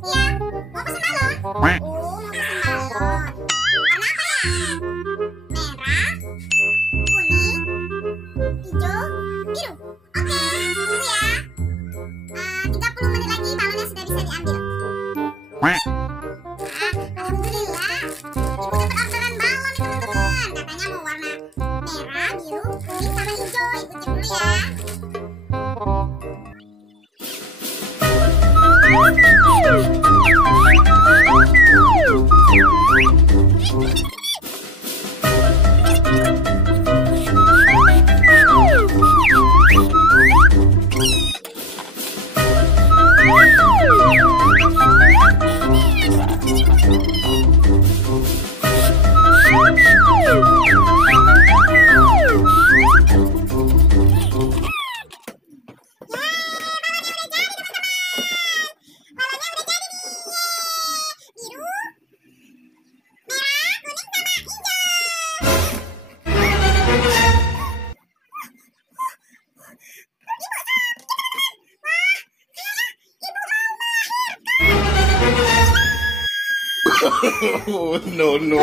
Iya, mau pesen balon. Oh, mau pesen balon. Warna apa ya? Merah, kuning, hijau, biru. Oke, tunggu ya. 30 menit lagi balonnya sudah bisa diambil. Alhamdulillah, ibu dapat orderan balon nih teman-teman. Katanya mau warna merah, biru, kuning, sama hijau. Ibu cek dulu ya. No, no, no, no.